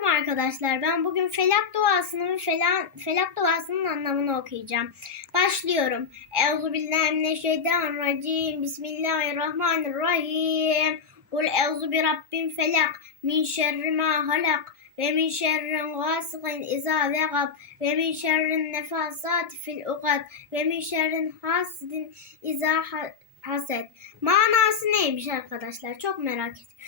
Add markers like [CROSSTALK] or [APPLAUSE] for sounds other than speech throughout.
Selamünaleyküm arkadaşlar. Ben bugün felak duasını ve felak, duasının anlamını okuyacağım. Başlıyorum. Euzubillahimineşşeytanirracim. Bismillahirrahmanirrahim. Kul euzu bi rabbin felak min şerri ma halak ve min şerri gasikin iza vegab ve min şerri nefasati fil ukad ve min şerri hasidin iza ha- haset. Manası neymiş arkadaşlar? Çok merak ettim.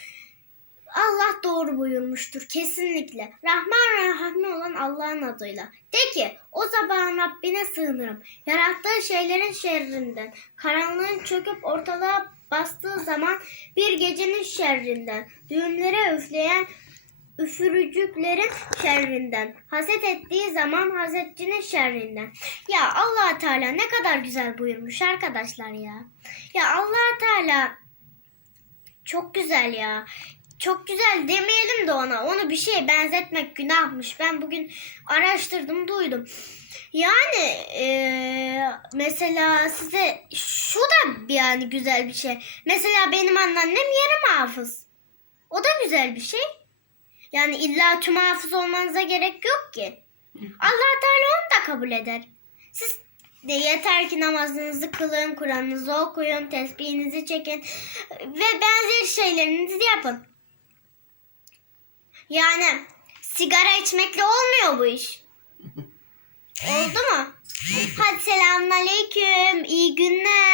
Allah doğru buyurmuştur kesinlikle. Rahman ve Rahim olan Allah'ın adıyla. De ki o zaman Rabbine sığınırım. Yarattığı şeylerin şerrinden. Karanlığın çöküp ortalığa bastığı zaman bir gecenin şerrinden. Düğümlere üfleyen üfürücüklerin şerrinden. Haset ettiği zaman hasetçinin şerrinden. Ya allah Teala ne kadar güzel buyurmuş arkadaşlar ya. Ya allah Teala çok güzel ya. Çok güzel demeyelim de ona. Onu bir şeye benzetmek günahmış. Ben bugün araştırdım, duydum. Yani eee, mesela size şu da bir yani güzel bir şey. Mesela benim anneannem yarım hafız. O da güzel bir şey. Yani illa tüm hafız olmanıza gerek yok ki. Allah Teala onu da kabul eder. Siz de yeter ki namazınızı kılın, Kur'an'ınızı okuyun, tesbihinizi çekin ve benzeri şeylerinizi yapın. Yani sigara içmekle olmuyor bu iş. [LAUGHS] Oldu mu? Hadi selamünaleyküm. İyi günler.